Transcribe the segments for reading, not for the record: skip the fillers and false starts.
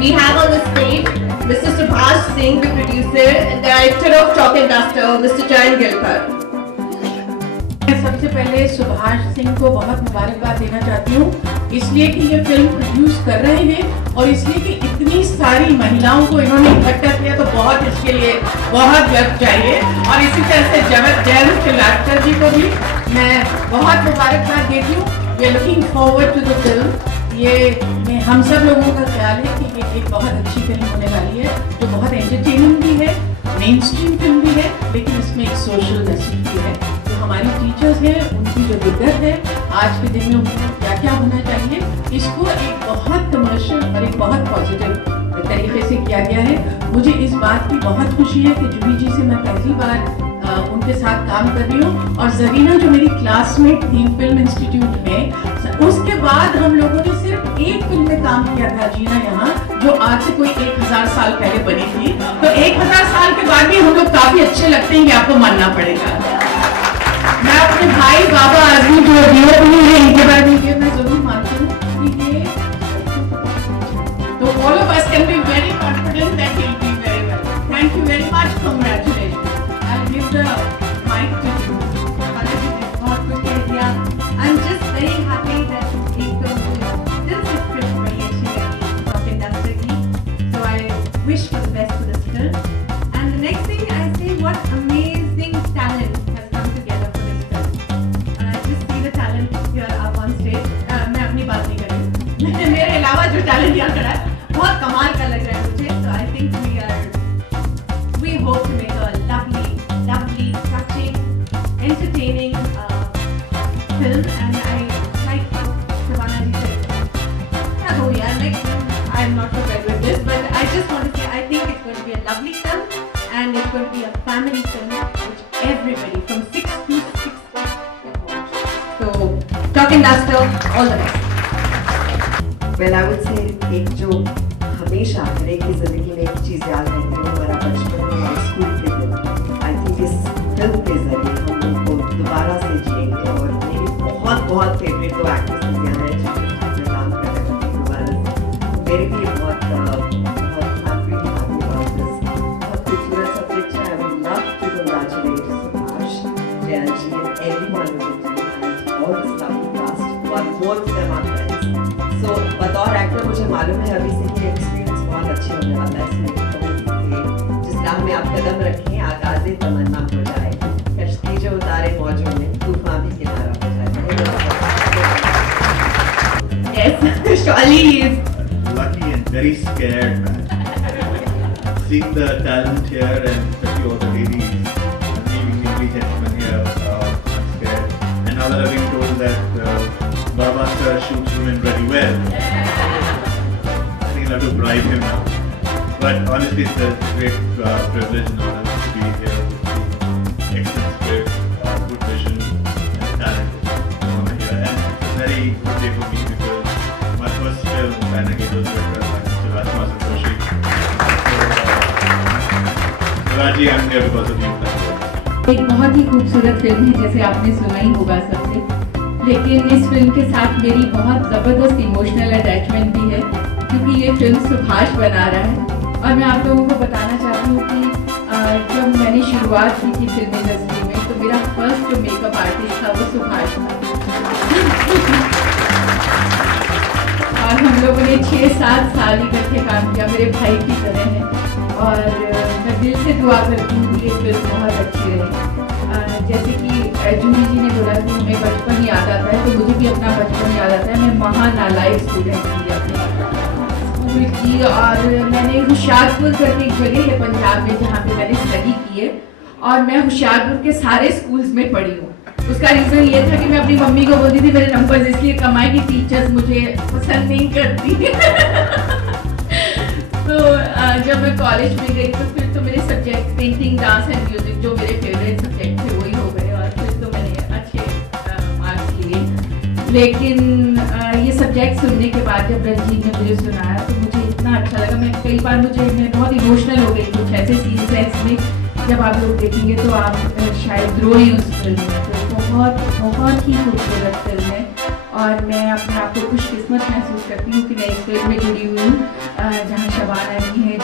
We have on the stage Mr. Subhash Singh, the producer and director of Chalk and Duster, Mr. Jayan Gilkar. मैं सबसे पहले सुभाष सिंह को बहुत मुबारकबाद देना चाहती हूँ, इसलिए कि ये फिल्म प्रोड्यूस कर रहे हैं और इसलिए कि इतनी सारी महिलाओं को इन्होंने इकट्ठा किया, तो बहुत इसके लिए बहुत गर्व चाहिए। और इसी तरह से जयंत किलाटकर जी को भी मैं बहुत मुबारकबाद देती हूँ। We are looking forward to the film. ये हम सब लोगों का ख्याल है कि ये एक बहुत अच्छी फिल्म होने वाली है, जो बहुत एंटरटेनिंग भी है, मेन स्ट्रीम फिल्म भी है, लेकिन इसमें एक सोशल मैसेज भी है। तो हमारी टीचर्स हैं, उनकी जो दिक्कत है आज के दिन में उनको क्या क्या होना चाहिए, इसको एक बहुत कमर्शियल और एक बहुत पॉजिटिव तरीके से किया गया है। मुझे इस बात की बहुत खुशी है कि जूही जी से मैं पहली बार उनके साथ काम कर रही हूँ, और जरीना जो मेरी क्लासमेट थी फिल्म इंस्टीट्यूट में, उसके बाद हम लोगों ने सिर्फ एक फिल्म में काम किया था, जीना यहाँ, जो आज से कोई 1000 साल पहले बनी थी। तो 1000 साल के बाद भी हम लोग काफी अच्छे लगते हैं, ये आपको मानना पड़ेगा। मैं अपने भाई बाबा आजमी जो डीओपी है, इनके बारे में मैं जरूर मानती हूँ कि ये, तो all of us can be very confident that he'll be very well. Thank you very much. Congratulations. I'll give the mic to you. बहुत कुछ कह दिया। I'm just very happy that एक तो मुझे दिल से script बड़ी अच्छी लगी Chalk and Duster की, so I wish for the best for this film. And the next thing I say, what amazing talent has come together for this film. And I just see the talent here up on stage. मैं अपनी बात नहीं कर रही हूँ, मेरे अलावा जो talent यहाँ खड़ा है बहुत कमाल का लग रहा है मुझे। So I think we hope to make a lovely, touching, entertaining film. And I like Shavana ji said, yeah, oh yeah, like I'm not prepared with this, but I just want to say I think it's going to be a lovely film, and it's going to be a family film which everybody from 6 to 6 can watch. So Chalk and Duster, all the best. Well, I would say एक जो हमेशा हर एक की जिंदगी में एक चीज याद रहती है, हमारा बचपन में और स्कूल के दिन। आई थिंक इस फिल्म के जरिए हम लोग को दोबारा से जिएंगे। और मेरी बहुत फेवरेट दो एक्ट्रेसेस यहाँ हैं जिनके साथ मैं काम कर रही हूँ दोबारा। मेरे लिए बहुत खूबसूरत सब्जेक्ट है। I would love to congratulate Subhash, Jayant ji and everyone in the team and all the lovely cast. Both of them are friends. So बतौर एक्टर मुझे मालूम है अभी से ये एक्सपीरियंस बहुत अच्छे होने वाला है। इसमें कहूँगी जिस राह में आप कदम रखें आगाज़े तमन्ना हो जाए, कश्ती जो उतारे मौजों में तूफान भी किनारा हो जाए। Yes, surely he is lucky and very scared, man. Seeing the talent here and especially all the ladies, leaving the gentlemen here, I'm scared. And now that I've been told that Baba sir shoots women very well, I think I'll have to bribe him now. But honestly, it's a great privilege and honor to be here with the excellent spirit, good vision, and talent over here. And it's a very good day for me because my first film, Banagid, was directed by Mr. Rajkumar Santoshi. So, Raji, I'm here because of you. एक बहुत ही खूबसूरत film है, जैसे आपने सुना ही होगा सबसे, लेकिन इस फिल्म के साथ मेरी बहुत ज़बरदस्त इमोशनल अटैचमेंट भी है, क्योंकि ये फिल्म सुभाष बना रहा है। और मैं आप लोगों को बताना चाहती हूँ कि जब मैंने शुरुआत की थी फिल्म इंडस्ट्री में, तो मेरा फर्स्ट जो मेकअप आर्टिस्ट था वो सुभाष था। और हम लोगों ने 6-7 साल इकट्ठे काम किया, मेरे भाई की तरह है। और मैं दिल से दुआ करती हूँ कि ये फिल्म बहुत अच्छी रहे। जैसे कि जूही जी ने बोला कि हमें बचपन याद आता है, तो मुझे भी अपना बचपन याद आता है। मैं महानालायक स्टूडेंट थी अपने स्कूल की, और मैंने होशियारपुर करके एक जगह है पंजाब में जहाँ पे मैंने स्टडी की है, और मैं होशियारपुर के सारे स्कूल्स में पढ़ी हूँ। उसका रीज़न ये था कि मैं अपनी मम्मी को बोलती थी मेरे नंबर्स इसलिए कमाए कि टीचर्स मुझे पसंद नहीं करती। तो जब मैं कॉलेज में गई तो फिर तो मेरे subject painting, dance and music जो मेरे फेवरेट सब्जेक्ट थे वही हो गए, और फिर तो मैंने अच्छे मार्क्स लिए। लेकिन ये सब्जेक्ट सुनने के बाद जब रंजीत ने मुझे सुनाया तो मुझे इतना अच्छा लगा। मैं कई बार मैं बहुत इमोशनल हो गई। कुछ ऐसे सीन्स हैं इसमें जब आप लोग देखेंगे तो आप शायद रोएं उस फिल्म में। तो बहुत ही खूबसूरत फिल्म है, और मैं अपने आप को खुशकिस्मत महसूस करती हूँ कि मैं इस फिल्म में जुड़ी हुई हूँ, जहाँ शबाना जी हैं,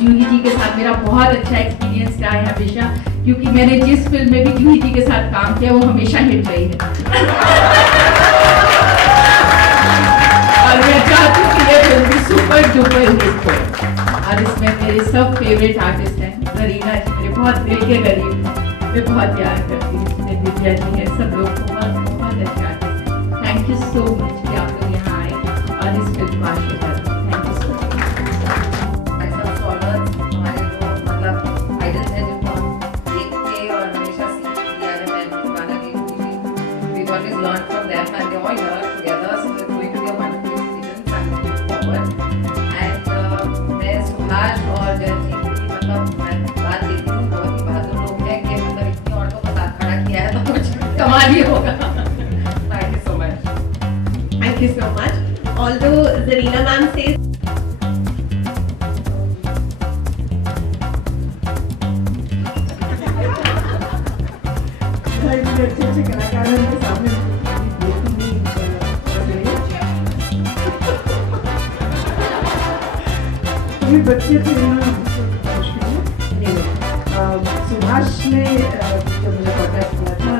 जूही जी के साथ मेरा बहुत अच्छा एक्सपीरियंस रहा है हमेशा, क्योंकि मैंने जिस फिल्म में भी जूही जी के साथ काम किया वो हमेशा हिट रही है। और मैं चाहती हूँ कि ये फिल्म भी सुपर डुपर हिट हो। और इसमें मेरे सब फेवरेट आर्टिस्ट हैं। जरीना जी मेरे बहुत दिल के करीब हैं, मैं बहुत प्यार करती हूँ, दिव्या जी है, सब लोग बहुत बहुत अच्छे आर्टिस्ट हैं। थैंक यू सो मच कि आप लोग यहाँ आए और इस फिल्म को आशीर्वाद दें। Thank you so much. ऐसा फॉलोअर्स हमारे जो मतलब आइडल्स हैं जिनको हम देखते और हमेशा सीख लिया है, मैं गाना देखती थी, we always learn from them and they all learn together, so it's going to be a wonderful experience I am looking forward. And मैं सुभाष और जयजीत की मतलब मैं बात देती हूँ, बहुत ही बहादुर लोग हैं कि मतलब इतनी औरतों का साथ खड़ा किया है तो कुछ कमाल ही होगा। Thank you so much. Thank you so much. Although Zarina ma'am says अच्छे कलाकारों के सामने बच्चे थे सुभाष ने जब मुझे कॉन्टैक्ट किया था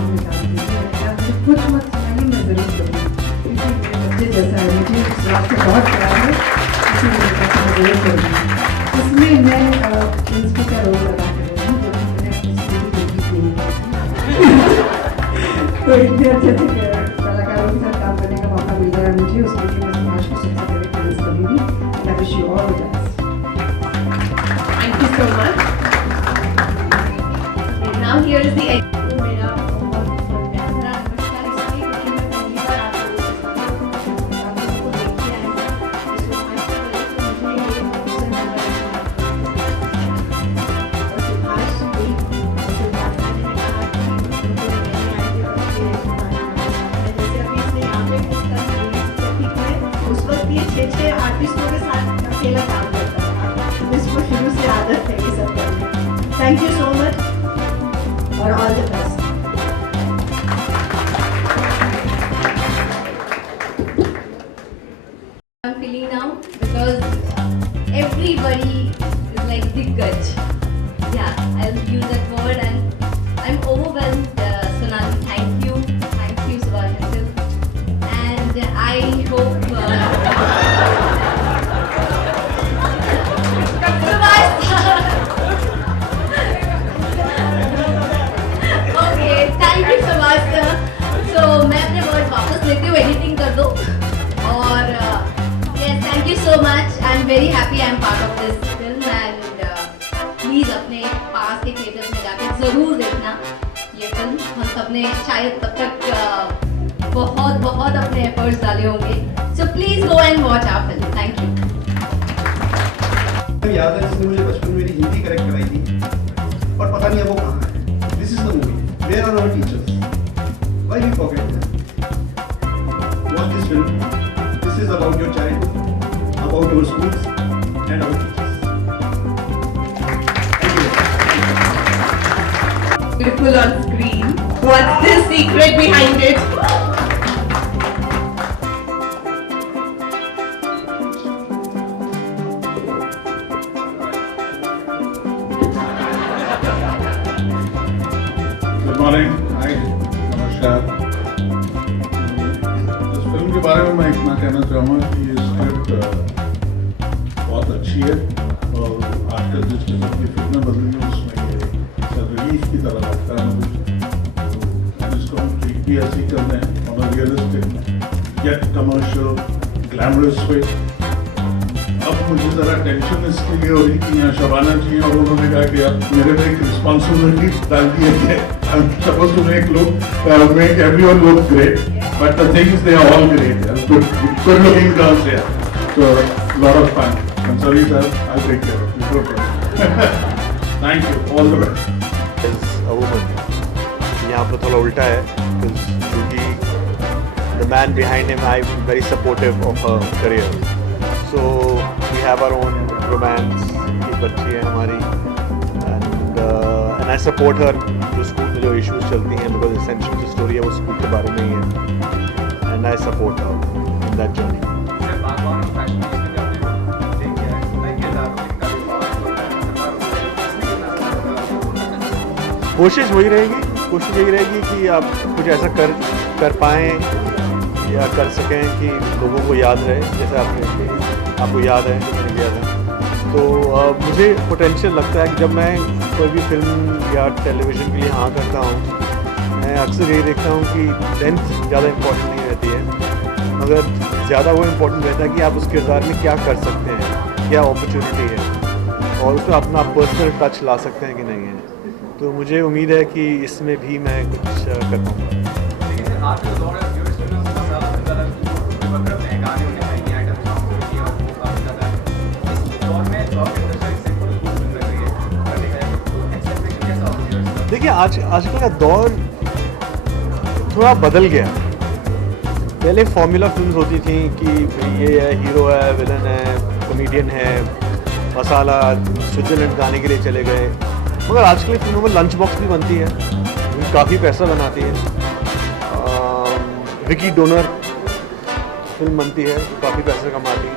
मुझे कुछ मत सुनाइए, मैं जरूर करूँगी क्योंकि मेरे बच्चे जैसा है, मुझे इस बात से बहुत प्यार है, इसीलिए मैं जरूर करूँगी। इसमें मैं प्रिंसिपल का रोल अदा कर रही हूँ, जो कि मैंने अपनी स्कूल की बेटी नहीं तो इतने अच्छे कलाकारों के साथ काम करने का मौका मिल रहा है मुझे, उसके लिए मैं सुभाष को सबसे पहले थैंक्स करूँगी। I wish you all the best. thank you so much. Now here is the मेरा बहुत बहुत प्यारा नमस्कार, इसलिए क्योंकि मैं पहली बार आप लोगों को देखी आई हूँ इस सुभाष को, मुझे ये अवसर मिला और सुभाष भी सुभाष ने कहा कि उनको मैंने आए थे जैसे अभी इसने यहाँ पे ठीक है, उस वक्त ये 6-6 आर्टिस्टों के साथ अकेला काम करता था, इसको शुरू से आदत है ये सब करने। थैंक यू सो मच और all the best. I'm feeling now because everybody is like Diggaj. Yeah, I'll use that word and I'm overwhelmed. Sonali, thank you Subhash Uncle. And I hope Okay, thank you Subhash sir. So मैं अपने word वापस लेती हूँ, editing कर दो और yes, thank you so much. I'm very happy I'm part of this film and please अपने पास के थिएटर्स में जाके ज़रूर देखना ये फिल्म। हम सबने शायद तब तक बहुत बहुत अपने एफर्ट्स डाले होंगे, so please go and watch our film. Thank you. याद है जिसने मुझे बचपन में मेरी हिंदी करेक्ट कराई थी और पता नहीं है वो कहाँ है। This is the movie, where are our teachers, why we forget them. Watch this film, this is about your childhood, about your schools and our teachers. beautiful on screen. What's the secret behind it? Good morning, hi, नमस्कार। इस film के बारे में मैं इतना कहना चाहूँगा कि ये स्क्रिप्ट बहुत अच्छी है और आजकल जिस किस्म की फिल्में बन रही हैं उसमें ये रिलीफ की तरह लगता है मुझे। तो इसको हम ट्रीट भी ऐसे ही करते हैं on a realistic yet commercial glamorous way. अब मुझे ज़रा टेंशन इसलिए हो रही कि यहाँ शबाना जी और उन्होंने कहा कि अब मेरे में एक रिस्पॉन्सिबिलिटी डाल दी है। I'm supposed to make everyone look great, but the things they are all great. Good looking girls here, so lot of fun. I'm sorry sir, I'll take care of you. Thank you, all the best. As a woman, यहाँ पर थोड़ा उल्टा है क्योंकि the man behind him, I'm very supportive of her career. So we have our own romance. एक बच्ची है हमारी, and I support her. जो स्कूल में जो issues चलती हैं, because essentially जो story है वो स्कूल के बारे में ही है, and I support her in that journey. कोशिश वही रहेगी, कोशिश यही रहेगी कि आप कुछ ऐसा कर पाएँ या कर सकें कि लोगों को याद रहे, जैसे आपको याद है जो मैंने किया था। तो मुझे पोटेंशियल लगता है कि जब मैं कोई भी फिल्म या टेलीविज़न के लिए हाँ करता हूँ, मैं अक्सर यही देखता हूँ कि लेंथ ज़्यादा इम्पोर्टेंट नहीं रहती है, मगर ज़्यादा वो इम्पोर्टेंट रहता है कि आप उस किरदार में क्या कर सकते हैं, क्या अपॉर्चुनिटी है और उसमें अपना पर्सनल टच ला सकते हैं कि नहीं है। तो मुझे उम्मीद है कि इसमें भी मैं कुछ कर पाऊँगा। देखिए आजकल का दौर थोड़ा बदल गया। पहले फॉर्मूला फिल्म्स होती थी कि ये है, हीरो है, विलन है, कॉमेडियन है, मसाला स्विट्जरलैंड गाने के लिए चले गए। मगर आजकल फिल्मों में लंच बॉक्स भी बनती है, काफ़ी पैसा बनाती है। विकी डोनर फिल्म बनती है, काफ़ी पैसा कमाती है।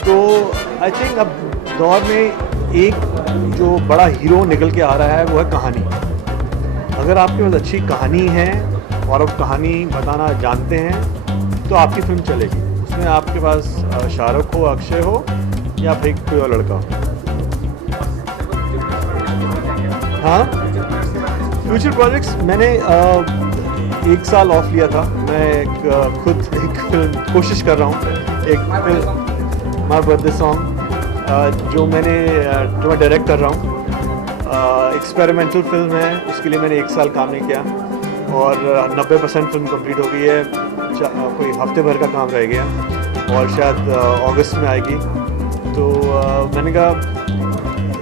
तो आई थिंक अब दौर में एक जो बड़ा हीरो निकल के आ रहा है वो है कहानी। अगर आपके पास अच्छी कहानी है और आप कहानी बताना जानते हैं तो आपकी फिल्म चलेगी। उसमें आपके पास शाहरुख हो, अक्षय हो या फिर कोई और लड़का हो। हाँ, फ्यूचर प्रोजेक्ट्स मैंने 1 साल ऑफ लिया था। मैं खुद एक फिल्म कोशिश कर रहा हूँ, एक फिल्म माय बर्थडे सॉन्ग जो मैं डायरेक्ट कर रहा हूँ। एक्सपेरिमेंटल फिल्म है, उसके लिए मैंने 1 साल काम नहीं किया और 90% फिल्म कंप्लीट हो गई है। कोई हफ्ते भर का काम रह गया और शायद अगस्त में आएगी। तो मैंने कहा,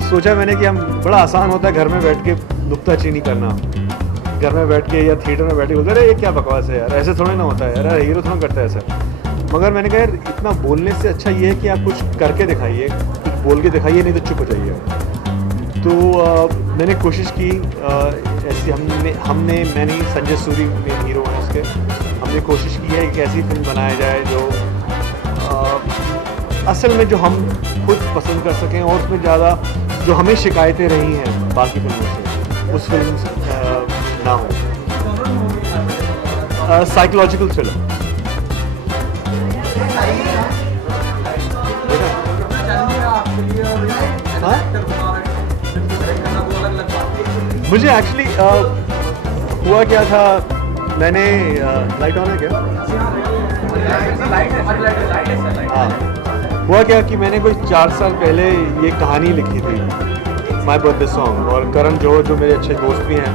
सोचा मैंने कि हम बड़ा आसान होता है घर में बैठ के नुक्ताचीनी करना, घर में बैठ के या थिएटर में बैठ के बोलते अरे ये क्या बकवास है यार, ऐसे थोड़े ना होता है यार, हीरो थोड़ा करता है ऐसा। मगर मैंने कहा यार इतना बोलने से अच्छा ये है कि आप कुछ करके दिखाइए, कुछ बोल के दिखाइए, नहीं तो चुप हो जाइए। तो मैंने कोशिश की ऐसी मैंने संजय सूरी मेन हीरो हैं उसके, हमने कोशिश की है कि ऐसी फिल्म बनाया जाए जो असल में जो हम खुद पसंद कर सकें और उसमें ज़्यादा जो हमें शिकायतें रही हैं बाकी फिल्मों से उस फिल्म ना हो। Psychological thriller. मुझे एक्चुअली हुआ क्या था, मैंने लाइट ऑन है क्या? हाँ, हुआ क्या कि मैंने कोई 4 साल पहले ये कहानी लिखी थी माय बर्थडे सॉन्ग, और करण जौहर जो मेरे अच्छे दोस्त भी हैं,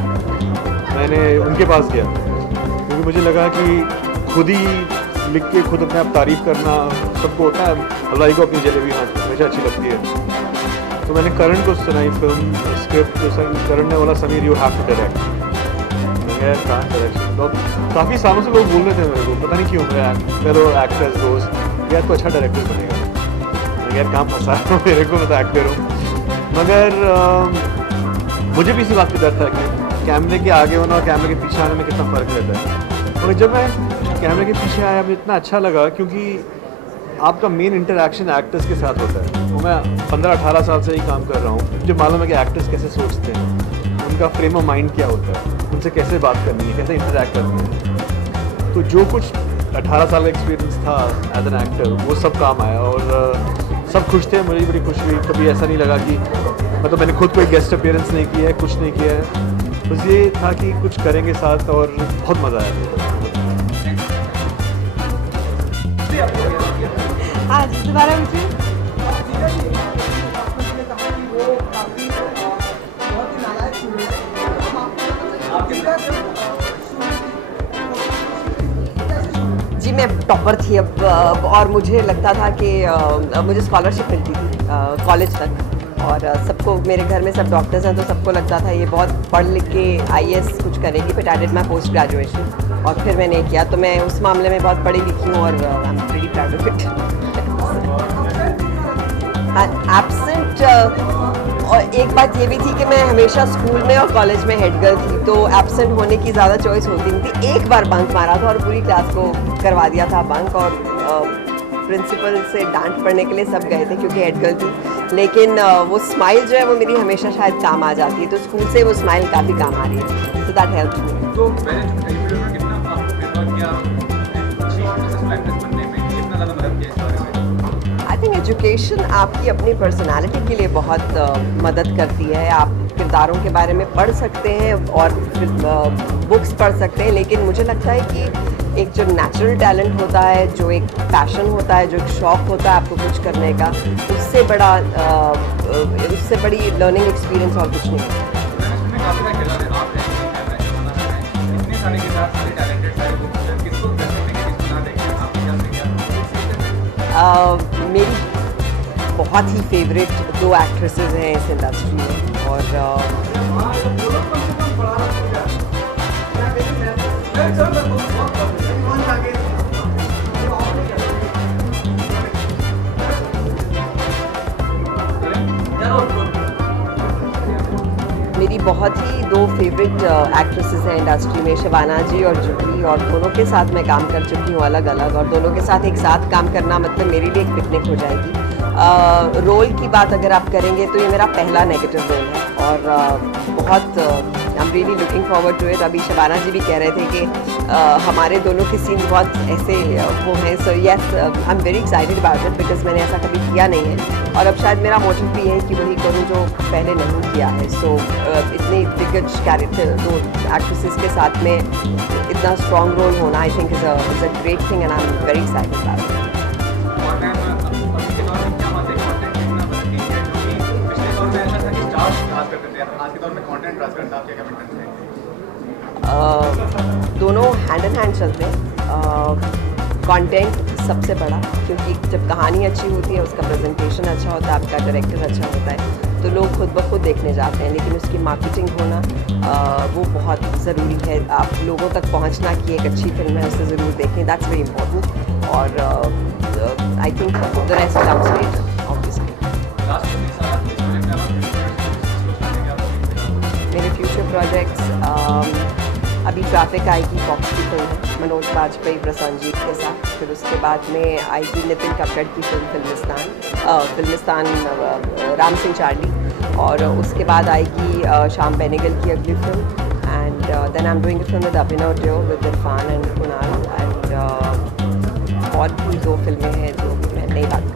मैंने उनके पास गया क्योंकि मुझे लगा कि खुद ही लिख के खुद अपने आप तारीफ़ करना सबको होता है, हलवाई को अपनी जलेबी हमेशा अच्छी लगती है। तो मैंने करण को सुनाई फिल्म स्क्रिप्ट, तो करण ने बोला Sameer you have to direct. Direction तो काफ़ी सालों से लोग बोल रहे थे मेरे को, पता नहीं क्यों, मेरे एक्टर्स दोस्त यार तो अच्छा डायरेक्टर बनेगा, यार कहाँ फंसा मेरे को, मैं तो एक्टर हूँ। मगर मुझे भी इसी बात का डर था कि कैमरे के आगे होना और कैमरे के पीछे आने में कितना फ़र्क रहता है। और जब मैं कैमरे के पीछे आया मुझे इतना अच्छा लगा क्योंकि आपका मेन इंटरेक्शन एक्टर्स के साथ होता है। वो मैं 15-18 साल से ही काम कर रहा हूँ, मुझे मालूम है कि एक्टर्स कैसे सोचते हैं, उनका फ्रेम ऑफ माइंड क्या होता है, उनसे कैसे बात करनी है, कैसे इंटरेक्ट करनी है। तो जो कुछ 18 साल का एक्सपीरियंस था एज एन एक्टर वो सब काम आया और सब खुश थे, मुझे बड़ी खुशी हुई। कभी ऐसा नहीं लगा कि मतलब मैंने खुद कोई गेस्ट अपीयरेंस नहीं किया है, कुछ नहीं किया है, बस ये था कि कुछ करेंगे साथ और बहुत मज़ा आया। आज दोबारा मुझे जी मैं टॉपर थी अब और मुझे लगता था कि मुझे स्कॉलरशिप मिलती थी कॉलेज तक, और सबको मेरे घर में सब डॉक्टर्स हैं तो सबको लगता था ये बहुत पढ़ लिख के IAS कुछ करेगी, but I did my post graduation और फिर मैंने किया। तो मैं उस मामले में बहुत पढ़ी लिखी हूँ और I am very proud of it. Absent और एक बात ये भी थी कि मैं हमेशा स्कूल में और कॉलेज में हेड गर्ल थी, तो एब्सेंट होने की ज़्यादा चॉइस होती नहीं थी। एक बार बंक मारा था और पूरी क्लास को करवा दिया था बंक, और प्रिंसिपल से डांट पड़ने के लिए सब गए थे क्योंकि हेड गर्ल थी, लेकिन वो स्माइल जो है वो मेरी हमेशा शायद काम आ जाती है, तो स्कूल से वो स्माइल काफ़ी काम आ रही है, सो दैट हेल्प्स मी। तो कितना आपको प्रेफर किया अच्छी एक्ट्रेस बनने में, कितना ज़्यादा मदद किया इस बारे में? आई थिंक एजुकेशन आपकी अपनी पर्सनालिटी के लिए बहुत मदद करती है। आप किरदारों के बारे में पढ़ सकते हैं और बुक्स पढ़ सकते हैं, लेकिन मुझे लगता है कि एक जो नेचुरल टैलेंट होता है, जो एक पैशन होता है, जो एक शौक़ होता है आपको कुछ करने का, उससे बड़ी लर्निंग एक्सपीरियंस और कुछ नहीं है। मेरी बहुत ही फेवरेट 2 एक्ट्रेसेस हैं इस इंडस्ट्री में, और मेरी बहुत ही 2 फेवरेट एक्ट्रेसेस हैं इंडस्ट्री में, शिवाना जी और जूही, और दोनों के साथ मैं काम कर चुकी हूँ अलग अलग, और दोनों के साथ एक साथ काम करना मतलब मेरे लिए एक पिकनिक हो जाएगी। रोल की बात अगर आप करेंगे तो ये मेरा पहला नेगेटिव रोल है, और बहुत I am really looking forward to it. अभी शबाना जी भी कह रहे थे कि हमारे दोनों के सीन बहुत ऐसे वो हैं, so yes I am very excited about it because मैंने ऐसा कभी किया नहीं है, और अब शायद मेरा मोटिव भी है कि वही करूँ जो पहले नहीं किया है। सो इतनी दिग्गज कैरेक्टर 2 एक्ट्रेसेस के साथ में इतना स्ट्रॉन्ग रोल होना I think is a great thing, and I am very excited about it. दोनों हैंड इन हैंड चलते हैं। कंटेंट सबसे बड़ा, क्योंकि जब कहानी अच्छी होती है, उसका प्रेजेंटेशन अच्छा होता है, आपका डायरेक्टर अच्छा होता है, तो लोग खुद ब खुद देखने जाते हैं, लेकिन उसकी मार्केटिंग होना वो बहुत ज़रूरी है। आप लोगों तक पहुंचना कि एक अच्छी फिल्म है, उसे ज़रूर देखें, दैट्स वेरी इंपॉर्टेंट, और I think the rest comes later obviously. मेरे फ्यूचर प्रोजेक्ट्स अभी ट्रैफिक आएगी, फॉक्स की फिल्म है, मनोज बाजपेयी प्रसन्नजीत के साथ, फिर उसके बाद में आएगी नितिन कक्कड़ की फिल्म फिल्मिस्तान राम सिंह चार्ली, और उसके बाद आएगी श्याम बेनेगल की अगली film, and then I am doing a film with Abhinav Deo with Irrfan and Kunal, and और भी 2 फिल्में हैं जो मैं नहीं बात